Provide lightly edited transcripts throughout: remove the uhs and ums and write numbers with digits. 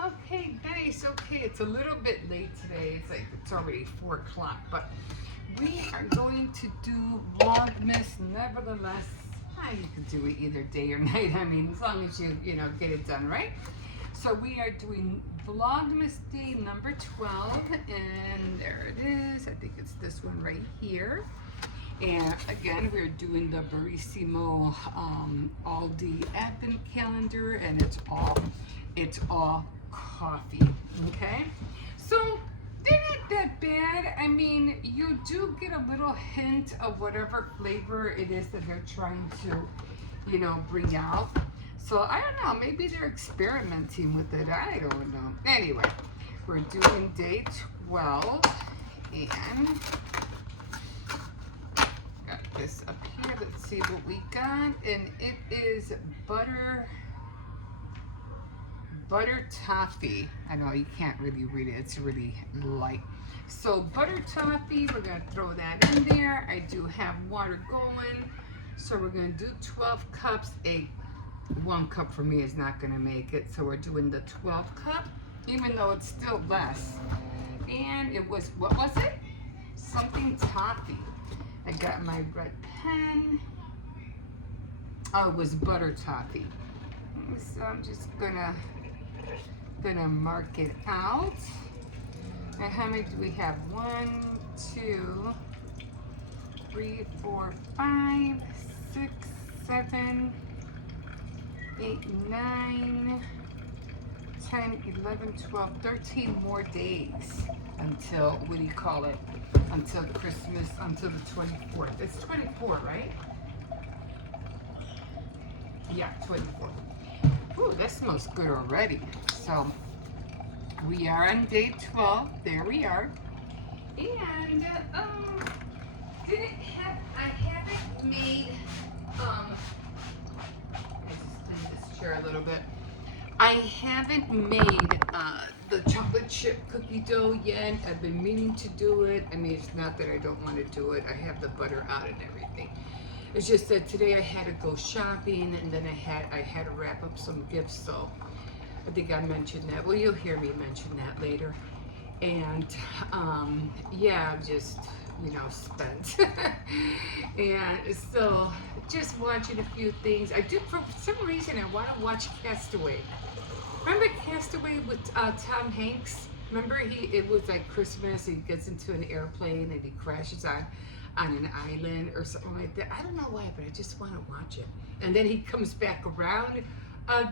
Okay, nice. Okay, it's a little bit late today. It's already 4 o'clock, but we are going to do Vlogmas. Nevertheless, you can do it either day or night. I mean, as long as you get it done, right? So we are doing Vlogmas day number 12, and there it is. I think it's this one right here. And again, we're doing the Barissimo Aldi Advent calendar, and it's all coffee. Okay, so they're not that bad. I mean, you do get a little hint of whatever flavor it is that they're trying to, bring out. So I don't know. Maybe they're experimenting with it. I don't know. Anyway, we're doing day 12, and this up here. Let's see what we got, and it is butter toffee. I know you can't really read it, it's really light. So butter toffee, we're gonna throw that in there. I do have water going, so we're gonna do 12 cups. 1 cup for me is not gonna make it, so we're doing the 12 cup, even though it's still less. And it was, what was it? Something toffee. I got my red pen. Oh, it was butter toffee. So I'm just gonna mark it out. And how many do we have? 1, 2, 3, 4, 5, 6, 7, 8, 9, 10, 11, 12, 13 more days until, what do you call it? Until Christmas, until the 24th. It's 24, right? Yeah, 24. Ooh, that smells good already. So we are on day 12. There we are. And I haven't made I just clean this chair a little bit. I haven't made the chocolate chip cookie dough yet. I've been meaning to do it. I mean, it's not that I don't want to do it. I have the butter out and everything. It's just that today I had to go shopping, and then I had to wrap up some gifts. So I think I mentioned that. Well, you'll hear me mention that later. And yeah, I'm just spent. And so just watching a few things. I do, for some reason, I want to watch Castaway. Remember Castaway with Tom Hanks? Remember it was like Christmas, and he gets into an airplane and he crashes on an island or something like that. I don't know why, but I just want to watch it. And then he comes back around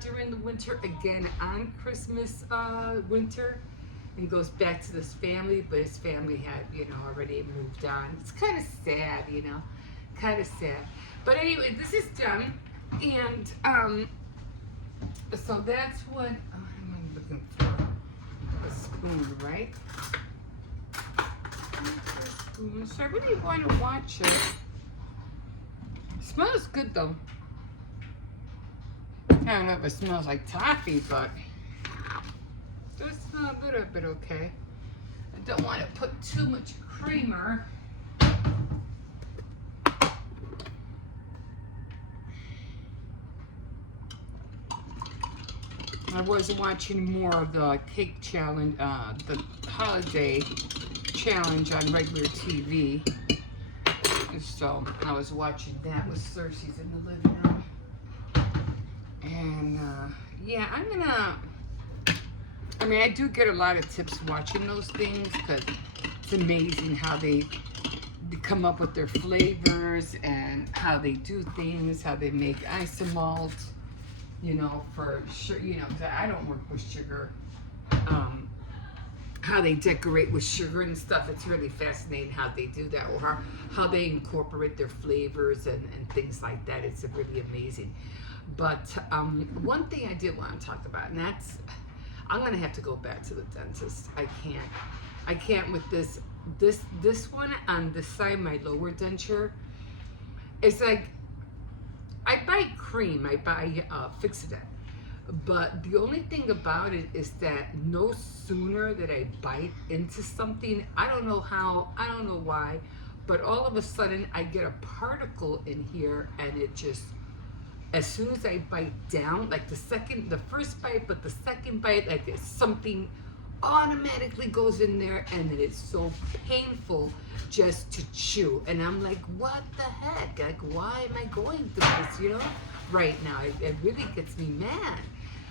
during the winter again on Christmas winter, and goes back to this family, but his family had already moved on. It's kind of sad, kind of sad. But anyway, this is done, and so that's what I'm looking for. A spoon, right? So I really want to watch it. Smells good though. I don't know if it smells like toffee, but it does smell a little bit okay. I don't want to put too much creamer. I was watching more of the cake challenge, the holiday challenge on regular TV. So I was watching that with Cersei's in the living room. And yeah, I do get a lot of tips watching those things, because it's amazing how they come up with their flavors and how they do things, how they make isomalt. For sure, because I don't work with sugar. How they decorate with sugar and stuff. It's really fascinating how they do that, or how they incorporate their flavors and things like that. It's really amazing. But one thing I did want to talk about, and that's, I'm going to have to go back to the dentist. I can't with this one on this side, my lower denture. It's like, I buy cream, I buy Fix-It. But the only thing about it is that no sooner that I bite into something, I don't know how, I don't know why, but all of a sudden I get a particle in here, and it just as soon as I bite down, like the first bite, but the second bite, like something automatically goes in there, and then it's so painful just to chew. And I'm like, what the heck? Like, why am I going through this, right now? It really gets me mad.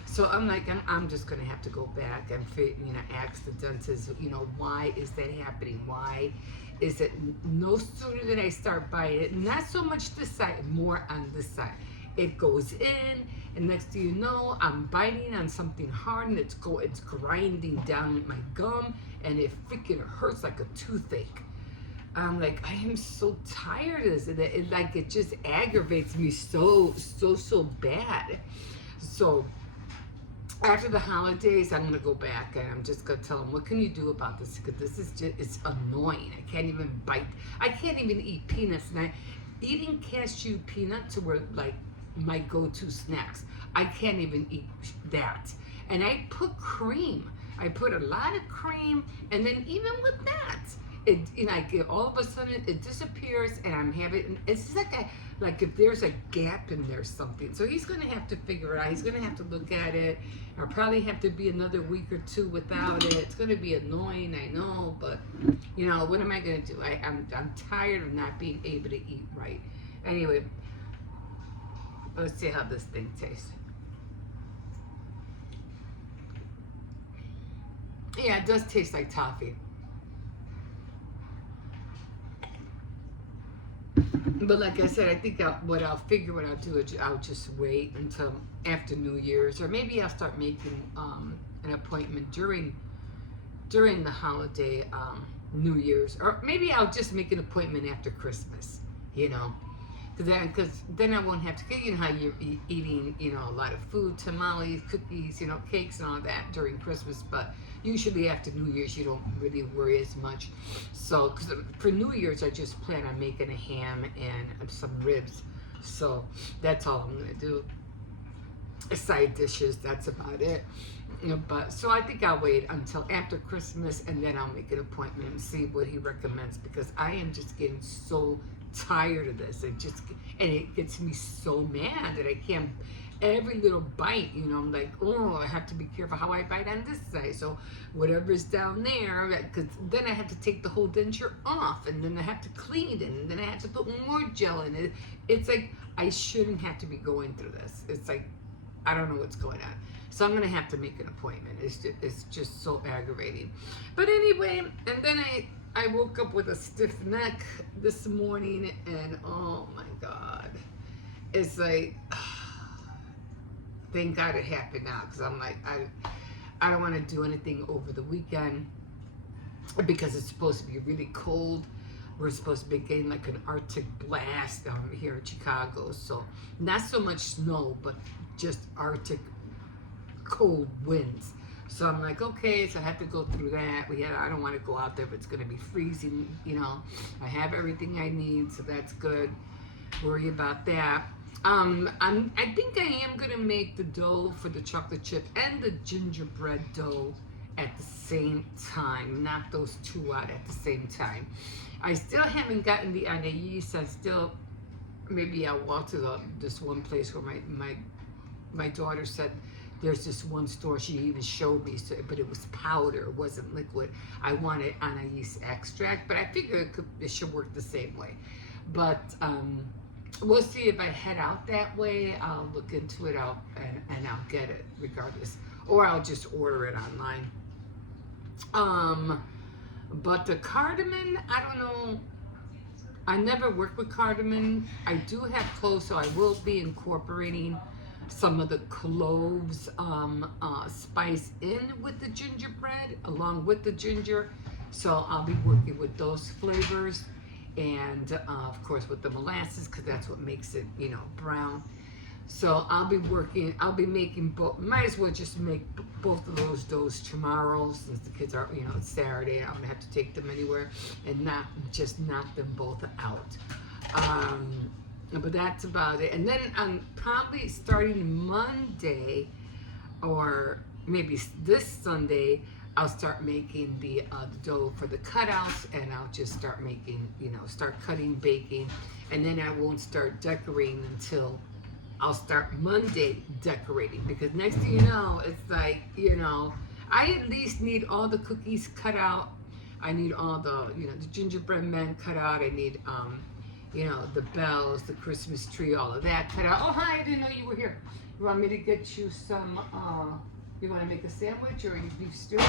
So I'm like, I'm just gonna have to go back and ask the dentist, why is that happening? Why is it no sooner than I start biting it, not so much this side, more on this side. It goes in, and next thing you know, I'm biting on something hard, and it's grinding down my gum, and it freaking hurts like a toothache. I'm like, I am so tired of this. It just aggravates me so bad. So after the holidays, I'm gonna go back and I'm just gonna tell them, what can you do about this? Because this is it's annoying. I can't even bite. I can't even eat peanuts. And eating cashew peanuts were like my go-to snacks. I can't even eat that. And I put cream. I put a lot of cream, and then even with that, all of a sudden it disappears, and I'm having. It's like if there's a gap in there, something. So he's gonna have to figure it out. He's gonna have to look at it. I'll probably have to be another week or two without it. It's gonna be annoying, I know, but what am I gonna do? I'm tired of not being able to eat right. Anyway, let's see how this thing tastes. Yeah, it does taste like toffee. But like I said, I think what I'll do is I'll just wait until after New Year's, or maybe I'll start making an appointment during the holiday, New Year's, or maybe I'll just make an appointment after Christmas, because then I won't have to get, how you're eating, a lot of food, tamales, cookies, cakes and all that during Christmas, but usually after New Year's you don't really worry as much. So, because for New Year's I just plan on making a ham and some ribs, so that's all I'm gonna do. Side dishes, that's about it. But so I think I'll wait until after Christmas, and then I'll make an appointment and see what he recommends, because I am just getting so tired of this. And it gets me so mad that I can't. Every little bite, I'm like, oh, I have to be careful how I bite on this side. So whatever's down there, because then I have to take the whole denture off, and then I have to clean it, and then I have to put more gel in it. It's like I shouldn't have to be going through this. It's like I don't know what's going on. So I'm gonna have to make an appointment. It's just so aggravating. But anyway, and then I woke up with a stiff neck this morning, and oh my God, it's like. Thank God it happened now, because I'm like, I don't want to do anything over the weekend, because it's supposed to be really cold. We're supposed to be getting like an Arctic blast down here in Chicago. So not so much snow, but just Arctic cold winds. So I'm like, okay, so I have to go through that. I don't want to go out there if it's going to be freezing. I have everything I need, so that's good. Worry about that. I think I am gonna make the dough for the chocolate chip and the gingerbread dough at the same time. Knock those two out at the same time. I still haven't gotten the anais. Maybe I'll walk to this one place where my daughter said there's this one store. She even showed me, but it was powder. It wasn't liquid. I wanted anais extract, but I figure it should work the same way. But we'll see if I head out that way. I'll look into it out and I'll get it regardless, or I'll just order it online. But the cardamom, I don't know. I never worked with cardamom. I do have cloves, so I will be incorporating some of the cloves spice in with the gingerbread, along with the ginger. So I'll be working with those flavors. And of course with the molasses, because that's what makes it, brown. So I'll be making both. Might as well just make both of those doughs tomorrow, since the kids are, it's Saturday. I'm gonna have to take them anywhere, and not just knock them both out. But that's about it. And then I'm probably starting Monday, or maybe this Sunday, I'll start making the dough for the cutouts, and I'll just start making, start cutting, baking, and then I won't start decorating until I'll start Monday decorating, because next thing you know, it's like, I at least need all the cookies cut out. I need all the, the gingerbread men cut out. I need, the bells, the Christmas tree, all of that cut out. Oh, hi, I didn't know you were here. You want me to get you some, you want to make a sandwich or your beef stew?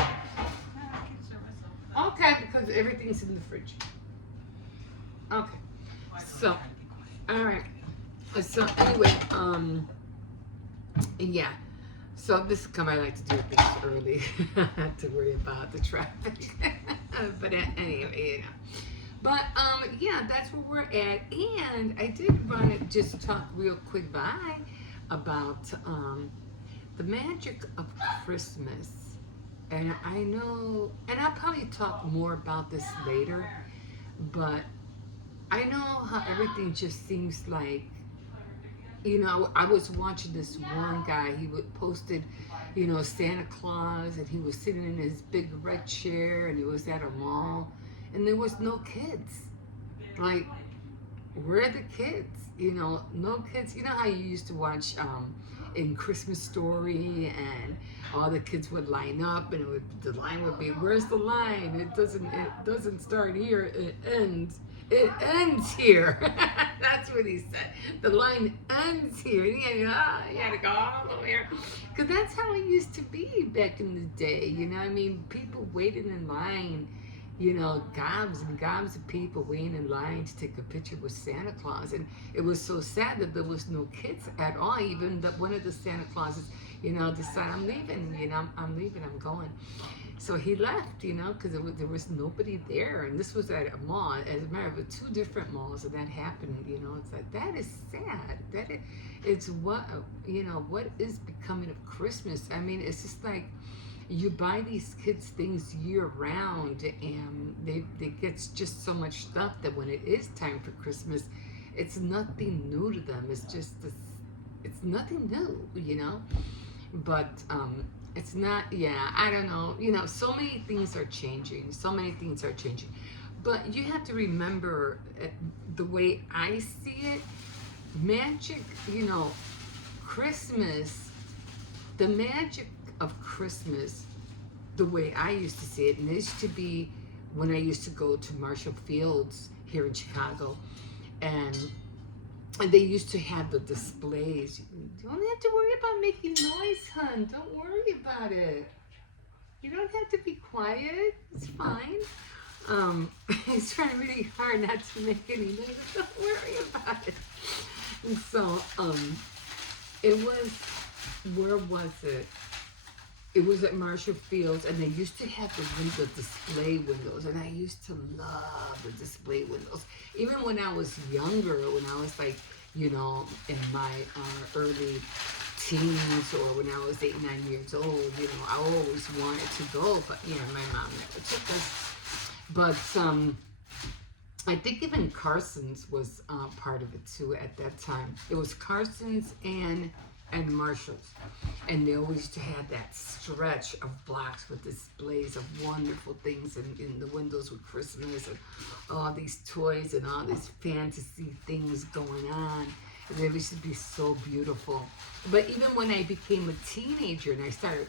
Okay, because everything's in the fridge. Okay. So, all right. So anyway, yeah. So this is come. I like to do things early, not to worry about the traffic. But anyway, But yeah, that's where we're at. And I did want to just talk real quick about the magic of Christmas. And I know, and I'll probably talk more about this later, but I know how everything just seems like, I was watching this one guy, he would posted, Santa Claus, and he was sitting in his big red chair, and it was at a mall, and there was no kids. Like, where are the kids? No kids. You know how you used to watch in Christmas Story, and all the kids would line up, and the line would be, "Where's the line? It doesn't start here. It ends. It ends here." That's what he said. The line ends here. You had to go all the way here. Because that's how it used to be back in the day. I mean, people waiting in line. Gobs and gobs of people waiting in line to take a picture with Santa Claus. And it was so sad that there was no kids at all. Even that one of the Santa Clauses, decided, I'm leaving, I'm leaving, I'm going. So he left, because there was nobody there. And this was at a mall. As a matter of fact, 2 different malls, and that happened, It's like, that is sad. It's what, what is becoming of Christmas? I mean, it's just like, you buy these kids things year round, and they get just so much stuff that when it is time for Christmas, it's nothing new to them. It's just this, it's nothing new, But it's not. Yeah, I don't know. So many things are changing. But you have to remember, the way I see it, magic. Christmas, the magic of Christmas, the way I used to see it, and it used to be when I used to go to Marshall Fields here in Chicago, and they used to have the displays. You don't have to worry about making noise, hon. Don't worry about it. You don't have to be quiet. It's fine. He's trying really hard not to make any noise. Don't worry about it. And so, it was, where was it? It was at Marshall Fields, and they used to have the display windows, and I used to love the display windows. Even when I was younger, when I was like, in my early teens, or when I was 8, 9 years old, I always wanted to go, but my mom never took us. But I think even Carson's was part of it too at that time. It was Carson's and Marshall's, and they always used to have that stretch of blocks with displays of wonderful things in the windows with Christmas, and all these toys and all these fantasy things going on. And it used to be so beautiful. But even when I became a teenager and I started,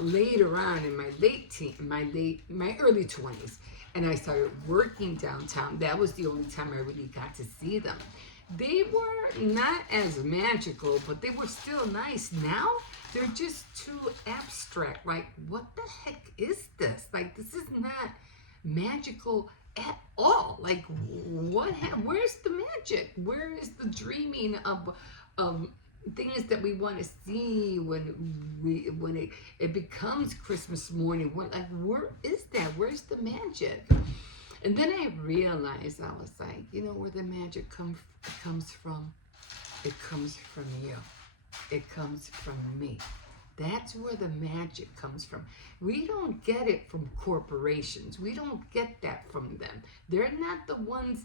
later on in my early 20s, and I started working downtown, that was the only time I really got to see them. They were not as magical, but they were still nice. Now, they're just too abstract. Like, what the heck is this? Like, this is not magical at all. Like, where's the magic? Where is the dreaming of things that we want to see when it becomes Christmas morning? Where is that? Where's the magic? And then I realized, I was like, where the magic comes from? It comes from you. It comes from me. That's where the magic comes from. We don't get it from corporations. We don't get that from them. They're not the ones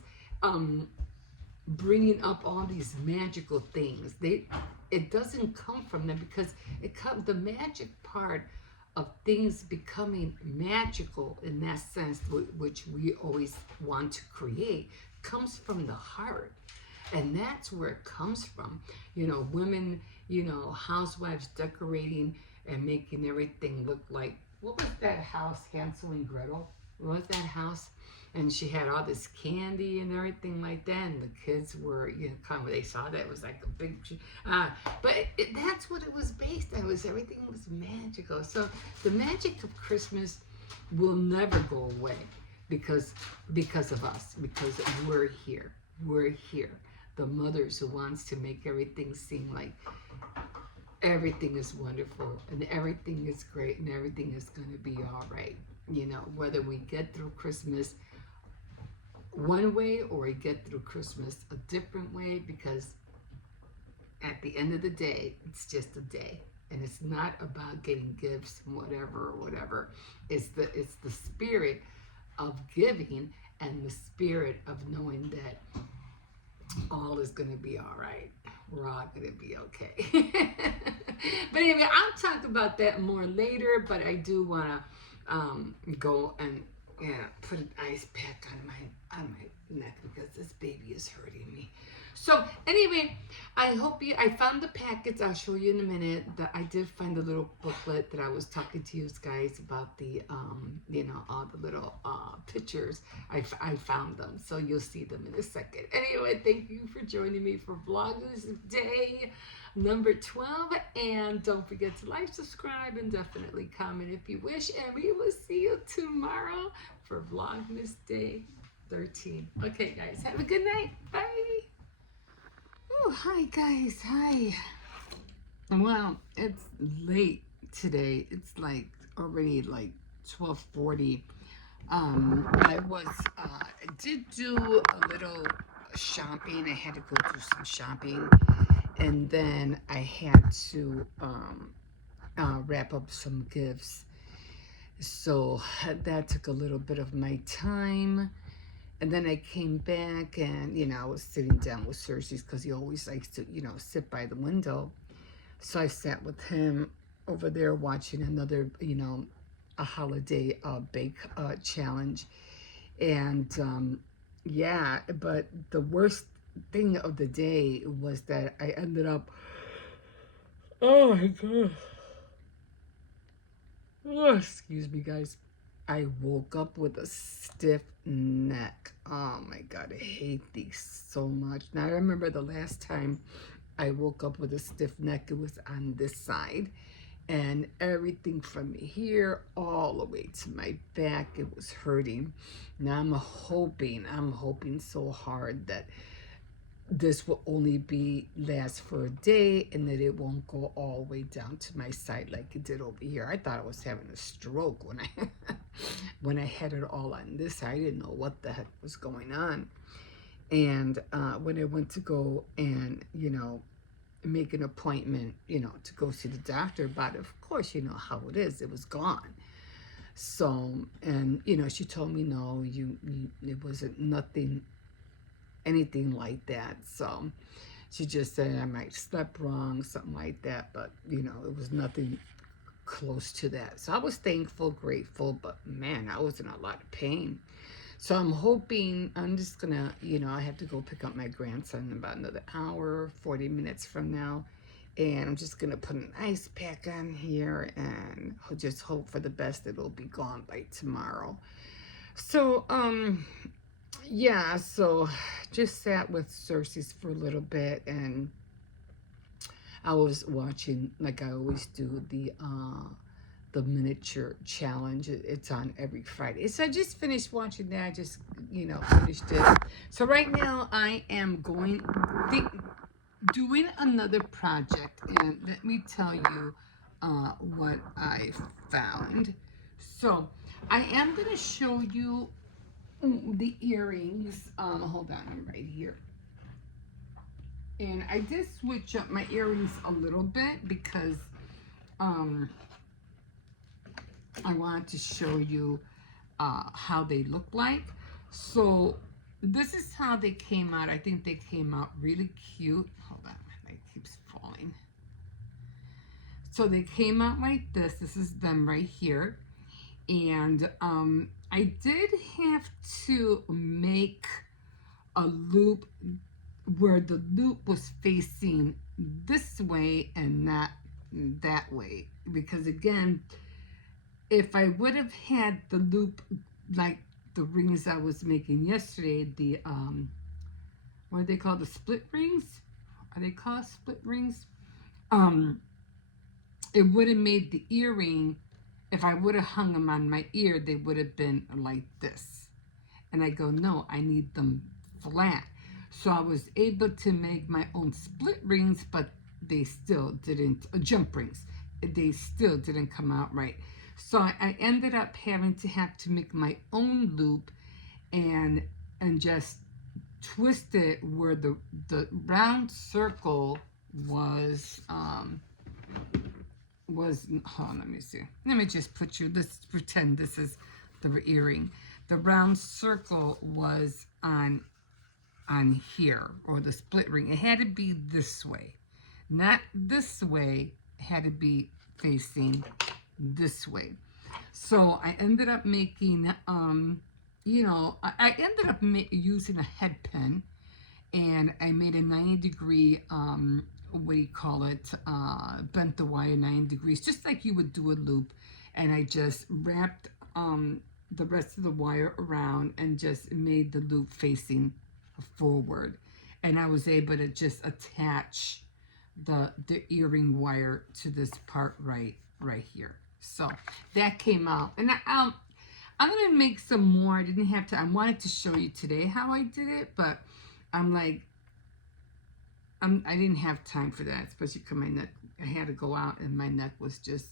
bringing up all these magical things. It doesn't come from them, because the magic part of things becoming magical in that sense, which we always want to create, comes from the heart. And that's where it comes from. You know, women, you know, housewives decorating and making everything look like, what was that house, Hansel and Gretel? What was that house? And she had all this candy and everything like that, and the kids were, you know, kind of, they saw that, it was like a big, but that's what it was based on. It was, everything was magical. So the magic of Christmas will never go away because of us, because we're here. We're here. The mothers who wants to make everything seem like everything is wonderful and everything is great and everything is going to be all right. You know, whether we get through Christmas one way or we get through Christmas a different way, because at the end of the day, it's just a day. And it's not about getting gifts and whatever. It's the spirit of giving and the spirit of knowing that all is going to be all right. We're all going to be okay. But anyway, I'll talk about that more later, but I do want to go and put an ice pack on my neck because this baby is hurting me. So anyway, I found the packets. I'll show you in a minute. That I did find the little booklet that I was talking to you guys about, the you know, all the little pictures. I found them, so you'll see them in a second. Anyway, thank you for joining me for Vlogmas Day number 12, and don't forget to like, subscribe, and definitely comment if you wish, and we will see you tomorrow for Vlogmas Day 13. Okay guys, have a good night. Bye. Oh, hi guys, hi. Well, it's late today. It's like already like 12:40. I did do a little shopping. I had to go do some shopping, and then I had to wrap up some gifts. So that took a little bit of my time. And then I came back, and, you know, I was sitting down with Cersei because he always likes to, you know, sit by the window. So I sat with him over there watching another, you know, a holiday bake challenge. And yeah, but the worst thing of the day was that I ended up, oh my God. Oh, excuse me, guys. I woke up with a stiff neck. Oh my God, I hate these so much. Now, I remember the last time I woke up with a stiff neck, it was on this side. And everything from here all the way to my back, it was hurting. Now I'm hoping so hard that this will only last for a day, and that it won't go all the way down to my side like it did over here. I thought I was having a stroke when I when I had it all on this side. I didn't know what the heck was going on. And when I went to go and, you know, make an appointment, you know, to go see the doctor about it, of course, you know how it is, it was gone. So, and, you know, she told me, no, it wasn't anything like that. So she just said I might slept wrong, something like that, but, you know, it was nothing close to that. So I was thankful, grateful, but man, I was in a lot of pain. So I'm hoping, I'm just gonna, you know, I have to go pick up my grandson in about another hour, 40 minutes from now. And I'm just gonna put an ice pack on here and just hope for the best it'll be gone by tomorrow. So, yeah, so just sat with Cersei's for a little bit, and I was watching, like I always do, the miniature challenge. It's on every Friday. So I just finished watching that. I just, you know, finished it. So right now I am doing another project, and let me tell you what I found. So I am going to show you the earrings. Hold on, I'm right here. And I did switch up my earrings a little bit because I wanted to show you how they look like. So this is how they came out. I think they came out really cute. Hold on, it keeps falling. So they came out like this. This is them right here. And I did have to make a loop where the loop was facing this way and not that way. Because again, if I would have had the loop like the rings I was making yesterday, the what are they called? The split rings? Are they called split rings? Um, it would have made the earring, if I would have hung them on my ear, they would have been like this. And I go, no, I need them flat. So I was able to make my own split rings, but they still didn't, jump rings, they still didn't come out right. So I ended up having to make my own loop and just twist it where the round circle was hold on, let me see. Let me just put you, let's pretend this is the earring. The round circle was on here, or the split ring. It had to be this way, not this way. It had to be facing this way. So I ended up making, you know, I ended up using a head pin, and I made a 90-degree, what do you call it, bent the wire 90 degrees, just like you would do a loop. And I just wrapped the rest of the wire around and just made the loop facing forward. And I was able to just attach the earring wire to this part right here. So that came out. And I'm going to make some more. I didn't have to. I wanted to show you today how I did it, but I'm like, I didn't have time for that, especially because my neck, I had to go out and my neck was just,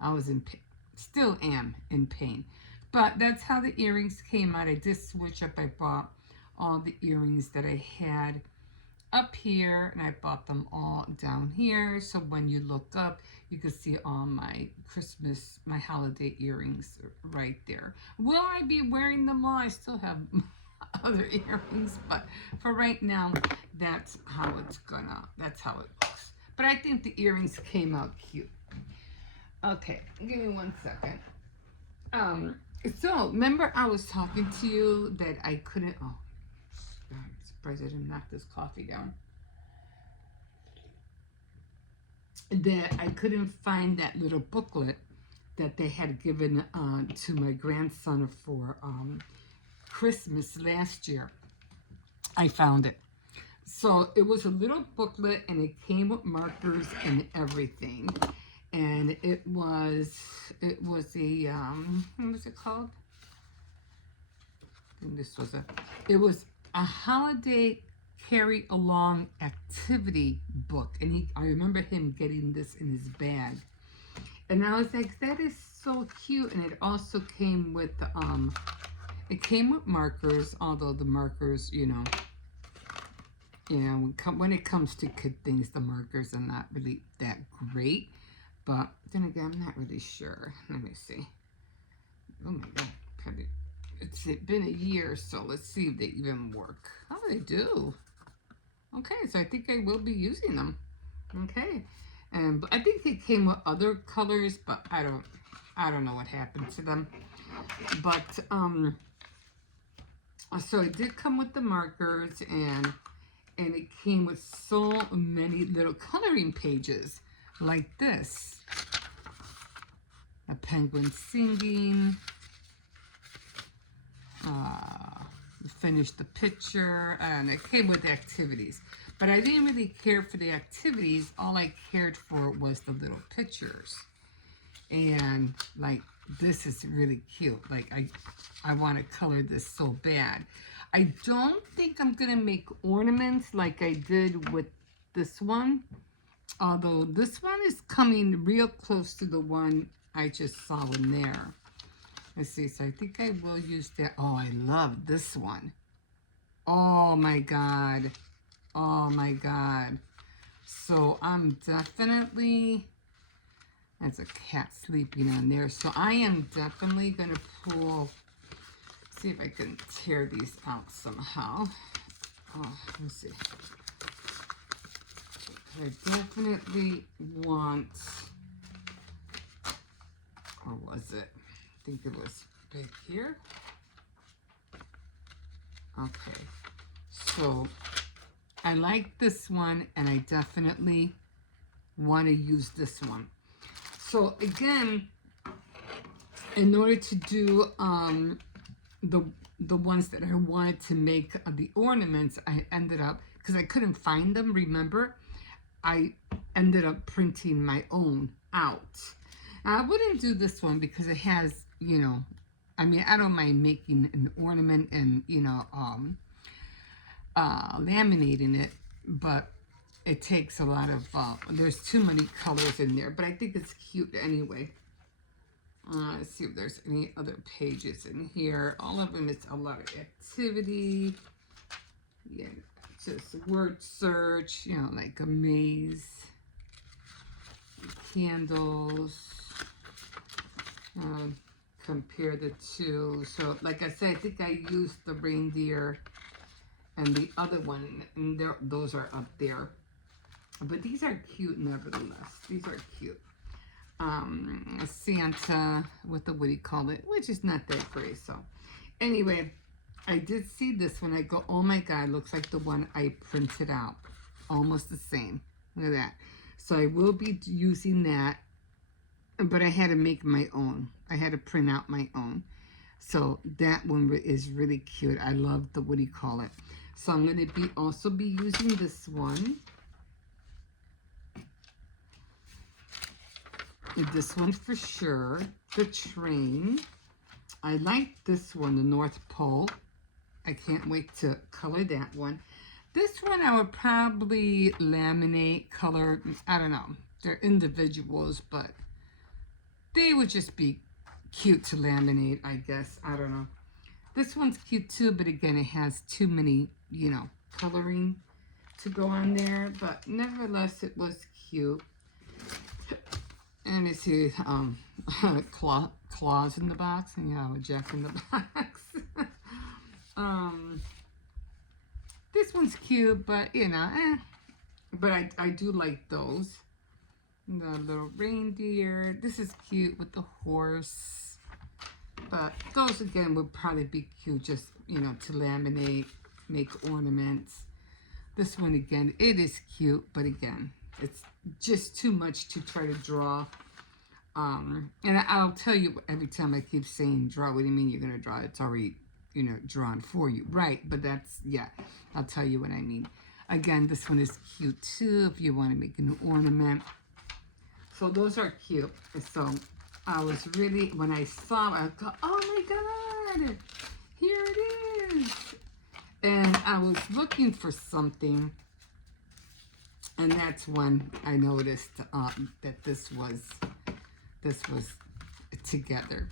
I was in pain, still am in pain. But that's how the earrings came out. I did switch up. I bought all the earrings that I had up here, and I bought them all down here. So when you look up, you can see all my Christmas, my holiday earrings right there. Will I be wearing them all? I still have other earrings, but for right now, that's how that's how it looks. But I think the earrings came out cute. Okay, give me 1 second. So remember I was talking to you that I couldn't, oh, I'm surprised I didn't knock this coffee down. That I couldn't find that little booklet that they had given to my grandson for Christmas last year. I found it. So it was a little booklet, and it came with markers and everything. And it was a what was it called? And it was a holiday carry along activity book. And I remember him getting this in his bag. And I was like, that is so cute. And it also came with it came with markers, although the markers, you know, when it comes to kid things, the markers are not really that great. But then again, I'm not really sure. Let me see. Oh my God. It's been a year, so let's see if they even work. Oh, they do. Okay, so I think I will be using them. Okay. And I think it came with other colors, but I don't know what happened to them. But so it did come with the markers, and it came with so many little coloring pages like this. A penguin singing. Finished the picture, and it came with activities. But I didn't really care for the activities. All I cared for was the little pictures. And like, this is really cute. Like, I want to color this so bad. I don't think I'm going to make ornaments like I did with this one. Although this one is coming real close to the one I just saw in there. Let's see, so I think I will use that. Oh, I love this one. Oh my God. Oh my God. So I'm definitely, there's a cat sleeping on there. So I am definitely going to pull, see if I can tear these out somehow. Oh, let me see. I definitely want, or was it? I think it was back here. Okay, so I like this one, and I definitely want to use this one. So again, in order to do the ones that I wanted to make the ornaments, I ended up, because I couldn't find them, remember, I ended up printing my own out. I wouldn't do this one because it has, you know, I mean, I don't mind making an ornament and, you know, laminating it, but it takes a lot of, there's too many colors in there, but I think it's cute anyway. Let's see if there's any other pages in here. All of them, it's a lot of activity. Yeah, just word search, you know, like a maze. Candles. Compare the two. So, like I said, I think I used the reindeer and the other one, and those are up there. But these are cute nevertheless. These are cute. Santa with the, what do you call it, which is not that great. So anyway, I did see this one. I go, oh my God, looks like the one I printed out. Almost the same. Look at that. So I will be using that, but I had to make my own. I had to print out my own. So that one is really cute. I love the, what do you call it? So I'm going to also be using this one. This one for sure. The train. I like this one, the North Pole. I can't wait to color that one. This one I would probably laminate, color. I don't know. They're individuals, but they would just be cute to laminate, I guess. I don't know. This one's cute too, but again, it has too many, you know, coloring to go on there. But nevertheless, it was cute. And it's here, claws in the box, and yeah, a jack in the box. This one's cute, but you know, But I do like those. The little reindeer. This is cute with the horse. But those again would probably be cute, just, you know, to laminate, make ornaments. This one again, it is cute, but again, it's just too much to try to draw. And I'll tell you every time I keep saying draw. What do you mean you're gonna draw? It's already, you know, drawn for you, right? But that's, yeah, I'll tell you what I mean. Again, this one is cute too if you want to make an ornament. So those are cute. So I was really, when I saw it, I thought, oh my God, here it is. And I was looking for something, and that's when I noticed that this was together.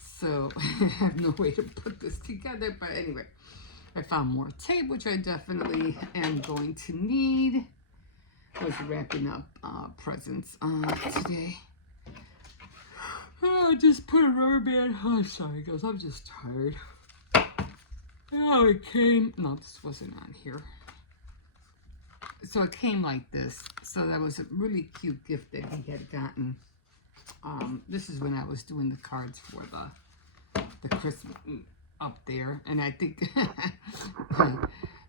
So I have no way to put this together, but anyway, I found more tape, which I definitely am going to need. I was wrapping up presents today. Oh, I just put a rubber band. Oh, sorry guys, I'm just tired. Oh, it came, no, this wasn't on here. So it came like this. So that was a really cute gift that he had gotten. This is when I was doing the cards for the Christmas up there, and I think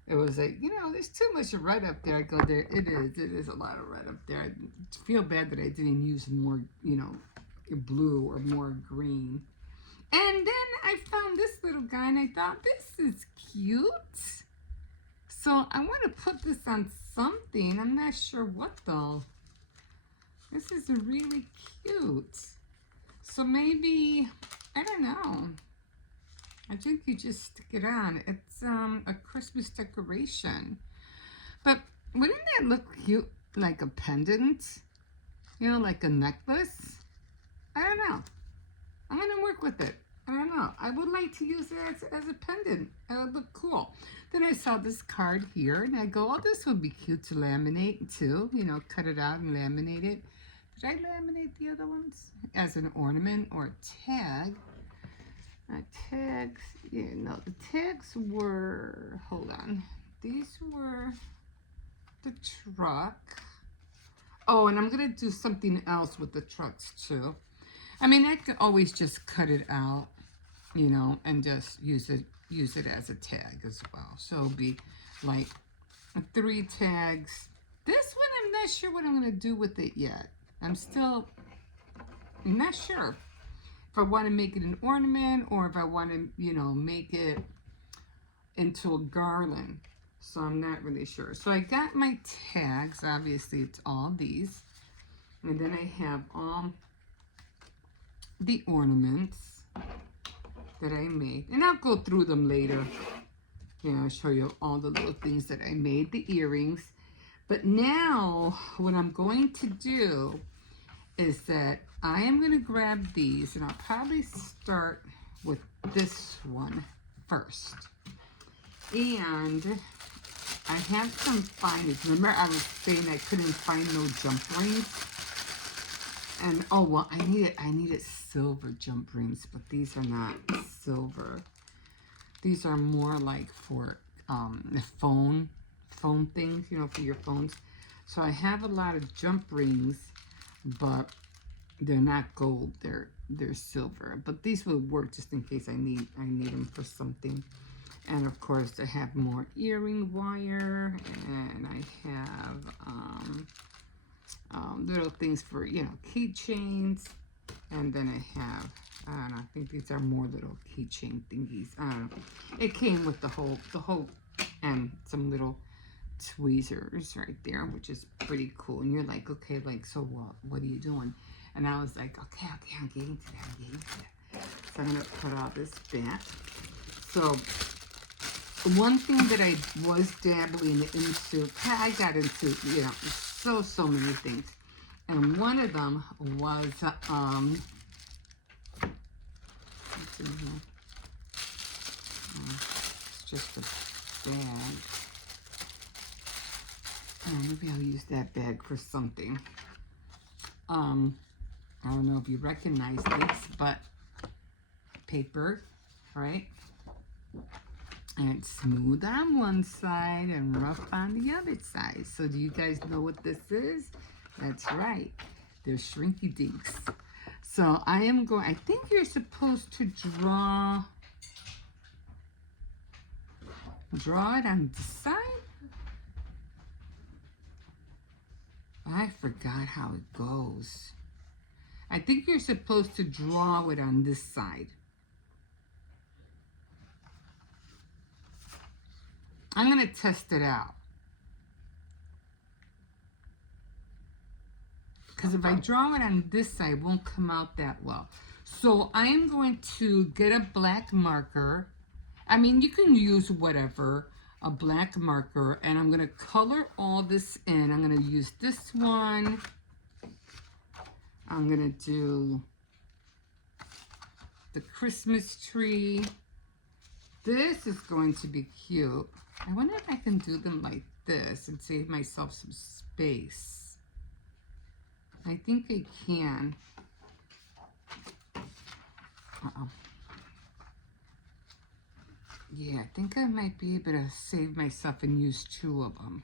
it was like, you know, there's too much red up there. I go, there, it is a lot of red up there. I feel bad that I didn't use more, you know, blue or more green. And then I found this little guy, and I thought, this is cute. So I want to put this on something. I'm not sure what though. This is really cute. So maybe, I don't know. I think you just stick it on. It's a Christmas decoration. But wouldn't that look cute, like a pendant? You know, like a necklace? I don't know. I'm going to work with it. I don't know. I would like to use it as a pendant. It would look cool. Then I saw this card here, and I go, oh, this would be cute to laminate too. You know, cut it out and laminate it. Did I laminate the other ones? As an ornament or a tag. Tags, yeah, no, the tags were, hold on. These were the truck. Oh, and I'm going to do something else with the trucks too. I mean, I could always just cut it out, you know, and just use it as a tag as well. So it'll be like 3 tags. This one, I'm not sure what I'm going to do with it yet. I'm not sure if I want to make it an ornament or if I want to, make it into a garland. So I'm not really sure. So I got my tags. Obviously, it's all these. And then I have all the ornaments that I made. And I'll go through them later. Yeah, I'll show you all the little things that I made, the earrings. But now, what I'm going to do is that I am going to grab these, and I'll probably start with this one first. And I have some findings. Remember, I was saying I couldn't find no jump rings? And, oh, well, I needed silver jump rings, but these are not silver. These are more like for the phone things, for your phones. So I have a lot of jump rings, but they're not gold. They're silver. But these will work just in case I need them for something. And of course, I have more earring wire, and I have little things for keychains. And then I have, I don't know, I think these are more little keychain thingies. I don't know. It came with the whole, and some little tweezers right there, which is pretty cool. And you're like, okay, like, so what are you doing? And I was like, okay, I'm getting to that. So I'm gonna put all this back. So one thing that I was dabbling into, I got into, so many things. And one of them was, what's in here? It's just a bag. Oh, maybe I'll use that bag for something. I don't know if you recognize this, but paper, right? And it's smooth on one side and rough on the other side. So do you guys know what this is? That's right. They're shrinky dinks. So I think you're supposed to draw it on the side. I forgot how it goes. I think you're supposed to draw it on this side. I'm going to test it out. Because if I draw it on this side, it won't come out that well. So I am going to get a black marker. I mean, you can use whatever, a black marker. And I'm going to color all this in. I'm going to use this one. I'm going to do the Christmas tree. This is going to be cute. I wonder if I can do them like this and save myself some space. I think I can. Yeah, I think I might be able to save myself and use 2 of them.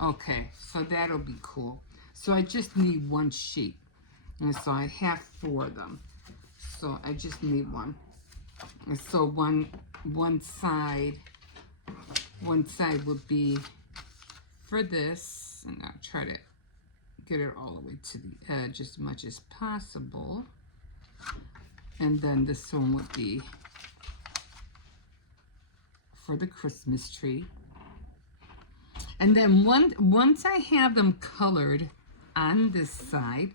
Okay, so that'll be cool. So I just need 1 sheet. And so I have 4 of them. So I just need 1. And so one side would be for this, and I'll try to get it all the way to the edge as much as possible. And then this one would be for the Christmas tree. And then once I have them colored on this side,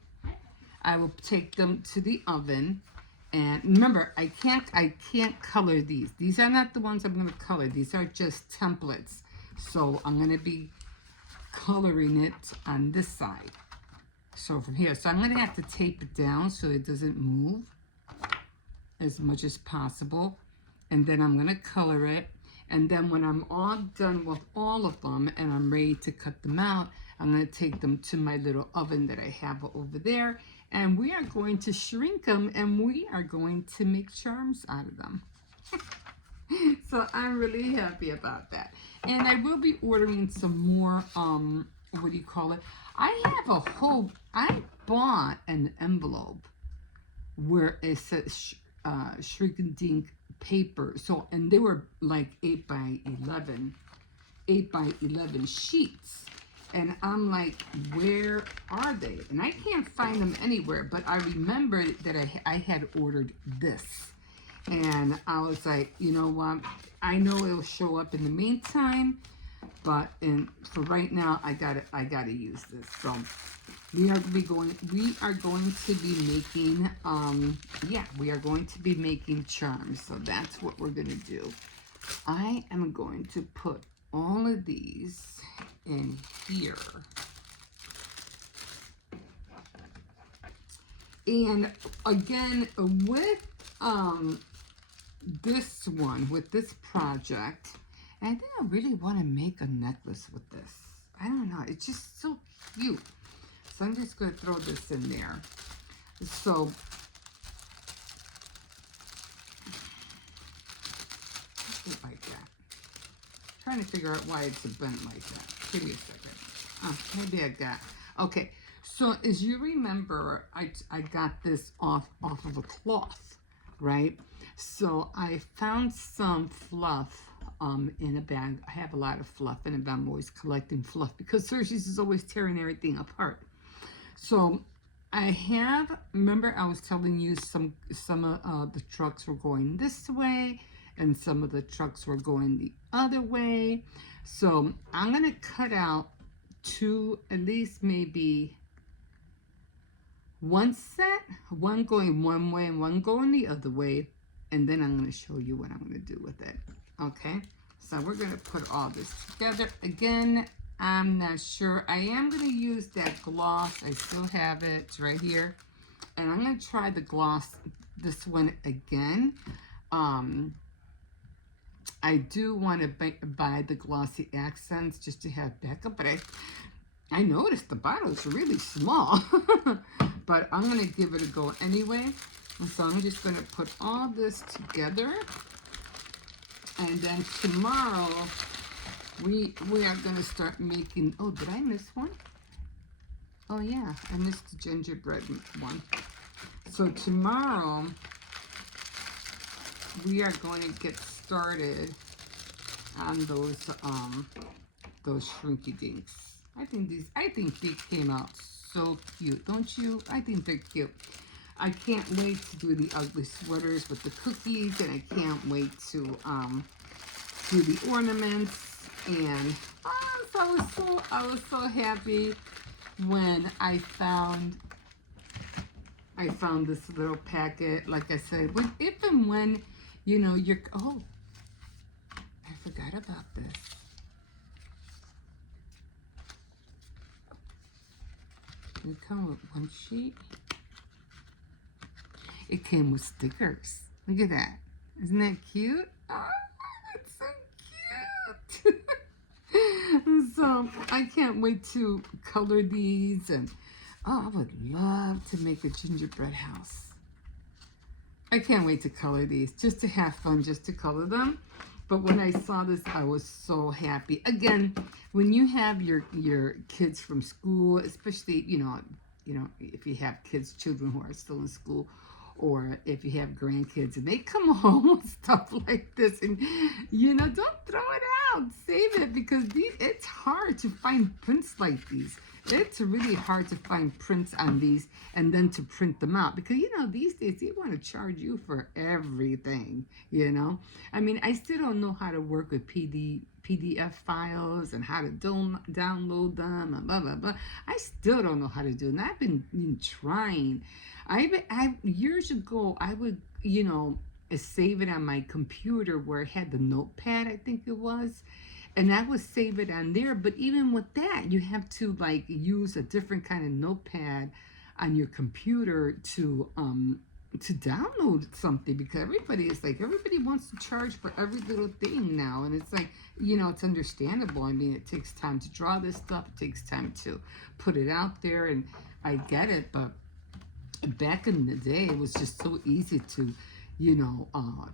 I will take them to the oven. And remember, I can't color these. These are not the ones I'm going to color. These are just templates. So I'm going to be coloring it on this side. So from here. So I'm going to have to tape it down so it doesn't move as much as possible. And then I'm going to color it. And then when I'm all done with all of them and I'm ready to cut them out, I'm going to take them to my little oven that I have over there. And we are going to shrink them, and we are going to make charms out of them. So I'm really happy about that. And I will be ordering some more, what do you call it? I bought an envelope where it says shrink and dink paper. So, and they were like 8 by 11. 8 by 11 sheets. And I'm like, where are they? And I can't find them anywhere, but I remembered that I had ordered this. And I was like, you know what? I know it'll show up in the meantime, but for right now, I gotta use this. So we are going to be making, we are going to be making charms. So that's what we're gonna do. I am going to put all of these in here. And again, with this project, and I think I really want to make a necklace with this. I don't know, it's just so cute. So I'm just going to throw this in there. So like that. Trying to figure out why it's bent like that. Give me a second. Oh, maybe I got. Okay. So as you remember, I got this off of a cloth, right? So I found some fluff in a bag. I have a lot of fluff in a bag. I'm always collecting fluff because Cersei's is always tearing everything apart. So remember I was telling you some of the trucks were going this way and some of the trucks were going the other way. So I'm going to cut out two, at least maybe one set, one going one way and one going the other way. And then I'm going to show you what I'm going to do with it. Okay. So we're going to put all this together. Again, I'm not sure. I am going to use that gloss. I still have it. It's right here. And I'm going to try the gloss, this one again. I do want to buy the glossy accents just to have backup, but I noticed the bottle is really small. But I'm going to give it a go anyway. And so I'm just going to put all this together. And then tomorrow, we are going to start making, oh, did I miss one? Oh, yeah, I missed the gingerbread one. So tomorrow, we are going to get started on those shrinky dinks. I think these came out so cute, don't you? I think they're cute. I can't wait to do the ugly sweaters with the cookies, and I can't wait to do the ornaments. And so I was so happy when I found this little packet. Like I said, if and when, you know, oh, I forgot about this. It come with one sheet. It came with stickers. Look at that. Isn't that cute? Oh, that's so cute. So I can't wait to color these. And oh, I would love to make a gingerbread house. I can't wait to color these, just to have fun, just to color them. But when I saw this, I was so happy. Again, when you have your kids from school, especially, you know, if you have children who are still in school, or if you have grandkids and they come home with stuff like this, and, you know, don't throw it out, save it, because it's hard to find prints like these. It's really hard to find prints on these and then to print them out, because, you know, these days they want to charge you for everything, you know. I mean, I still don't know how to work with PDF files and how to download them and blah, blah, blah. I still don't know how to do it. And I've been trying. Years ago, I would, you know, save it on my computer where it had the notepad, I think it was. And I would save it on there. But even with that, you have to like use a different kind of notepad on your computer to download something, because everybody wants to charge for every little thing now. And it's like, you know, it's understandable. I mean, it takes time to draw this stuff. It takes time to put it out there. And I get it. But back in the day, it was just so easy to, you know,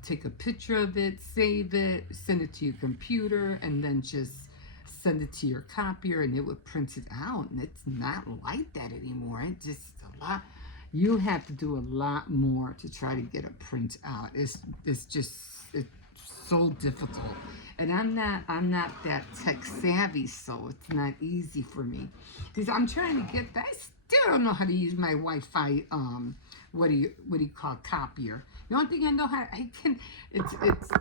take a picture of it, save it, send it to your computer, and then just send it to your copier, and it would print it out. And it's not like that anymore. It's just a lot. You have to do a lot more to try to get a print out. It's so difficult. And I'm not that tech savvy, so it's not easy for me. Because I'm trying to get that. I still don't know how to use my Wi-Fi, what do you call copier. The only thing I know how it's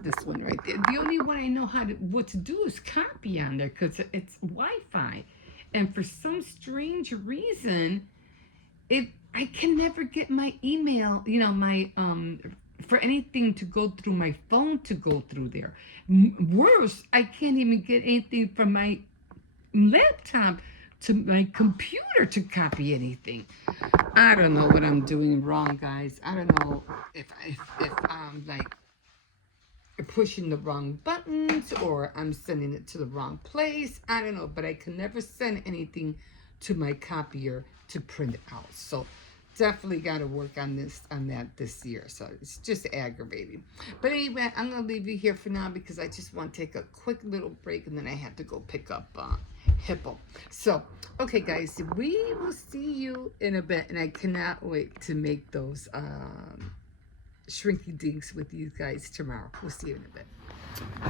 this one right there. The only one I know what to do is copy on there because it's Wi-Fi. And for some strange reason, I can never get my email, my for anything to go through my phone to go through there. Worse, I can't even get anything from my laptop to my computer to copy anything. I don't know what I'm doing wrong, guys. I don't know if I'm like pushing the wrong buttons or I'm sending it to the wrong place. I don't know, but I can never send anything to my copier to print it out. So definitely got to work on that this year. So it's just aggravating. But anyway, I'm gonna leave you here for now because I just want to take a quick little break and then I have to go pick up Hippo. So okay, guys, we will see you in a bit, and I cannot wait to make those shrinky dinks with you guys tomorrow. We'll see you in a bit.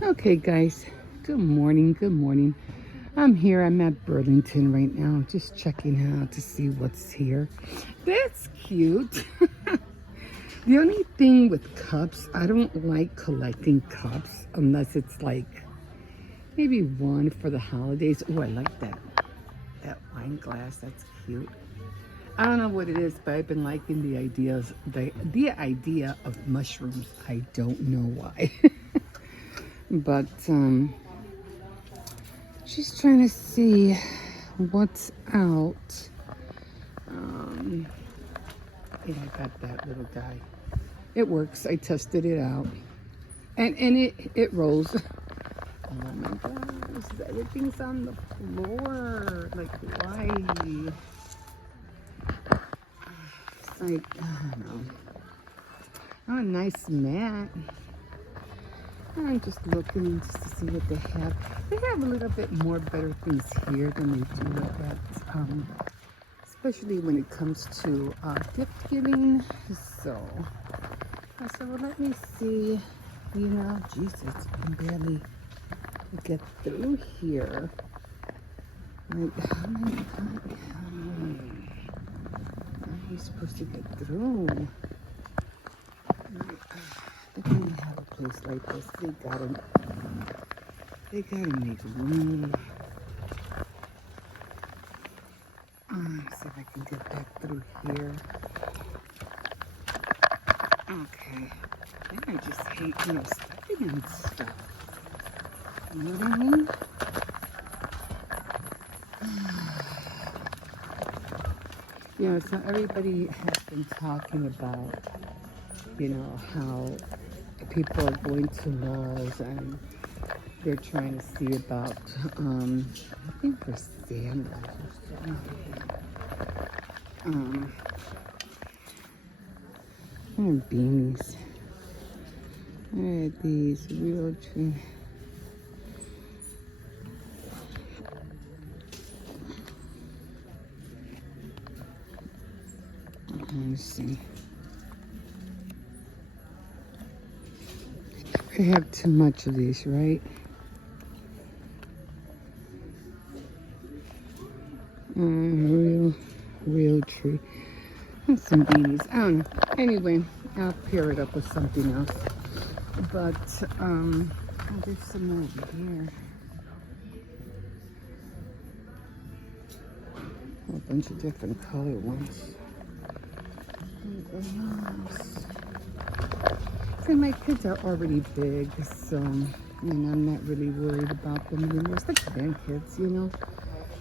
Okay, guys, good morning. I'm here. I'm at Burlington right now, just checking out to see what's here. That's cute. The only thing with cups, I don't like collecting cups unless it's like maybe one for the holidays. Oh, I like that wine glass. That's cute. I don't know what it is, but I've been liking the idea of mushrooms. I don't know why. But just trying to see what's out. Yeah, I got that little guy. It works. I tested it out. And it rolls. Oh my gosh, everything's on the floor. Like, why? It's like, I don't know. Oh, a nice mat. I'm just looking just to see what they have. They have a little bit more better things here than they do at, especially when it comes to gift giving. So I said, well, let me see. Jesus, I can barely get through here. Like, how are you supposed to get through? They don't have a place like this. They gotta make room. See if I can get back through here. Okay. I just hate, stepping on stuff. You know what I mean? So everybody has been talking about, how people are going to malls and they're trying to see about, I think for sandals or something. And beanies. These real tree. Let me see. I have too much of these, right? Real tree. And some beanies. I don't know. Anyway, I'll pair it up with something else. But there's some over here. A bunch of different color ones. See, my kids are already big, so I'm not really worried about them anymore. It's like grandkids,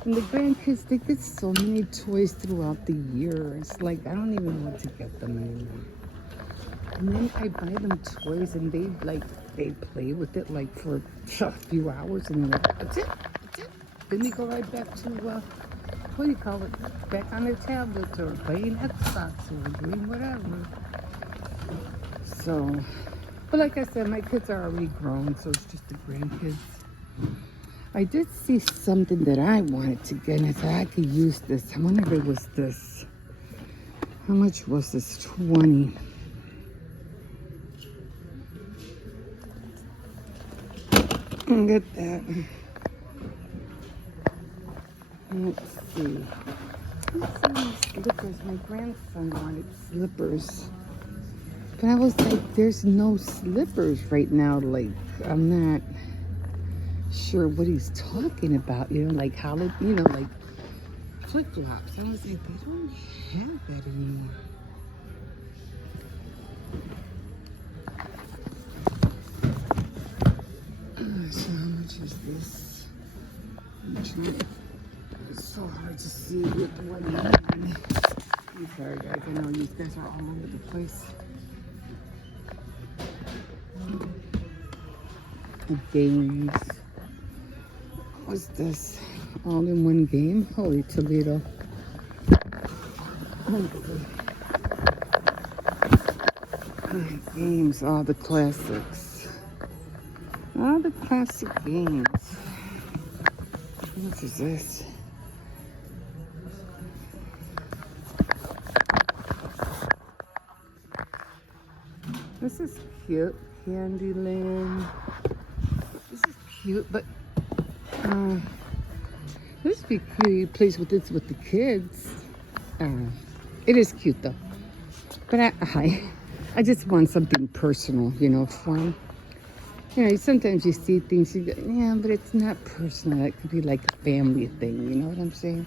And the grandkids, they get so many toys throughout the year. It's like, I don't even know what to get them anymore. And then I buy them toys and they play with it like for a few hours and then that's it. Then they go right back to, what do you call it? Back on their tablets or playing Xbox or doing whatever. So, but like I said, my kids are already grown, so it's just the grandkids. I did see something that I wanted to get, and I thought I could use this. I wonder if it was this. How much was this? 20. Look at that. Let's see. Let's see my slippers. My grandson wanted slippers. But I was like, there's no slippers right now. Like, I'm not sure what he's talking about. You know, like holiday, you know, like flip-flops. I was like, they don't have that anymore. So how much is this? It's so hard to see with one hand. I'm sorry guys, I know you guys are all over the place. The games. What's this? All in one game? Holy Toledo. Games, all the classics. All the classic games. What is this? This is cute. Candyland. This is cute, but this would be cute. Plays with this with the kids. It is cute though. But I just want something personal, you know, fun. You know, sometimes you see things, you go, yeah, but it's not personal. It could be like a family thing, you know what I'm saying?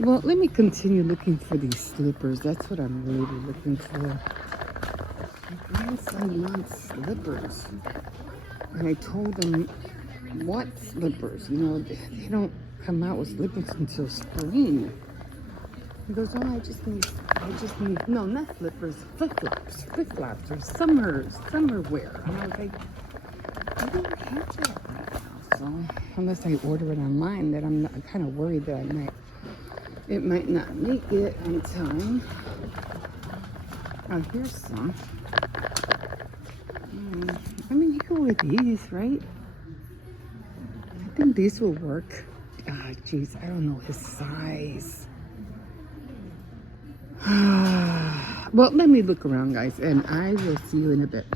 Well, let me continue looking for these slippers. That's what I'm really looking for. My grandson wants slippers. And I told him, what slippers? You know, they don't come out with slippers until spring. He goes, oh, I just need, no, not slippers, flip-flops, or summer wear. And I was like, I don't have that right now. So, unless I order it online, that I'm kind of worried that it might not make it in time. Oh, here's some. I mean, you can wear these, right? I think these will work. Ah, geez, I don't know his size. Well, let me look around, guys, and I will see you in a bit.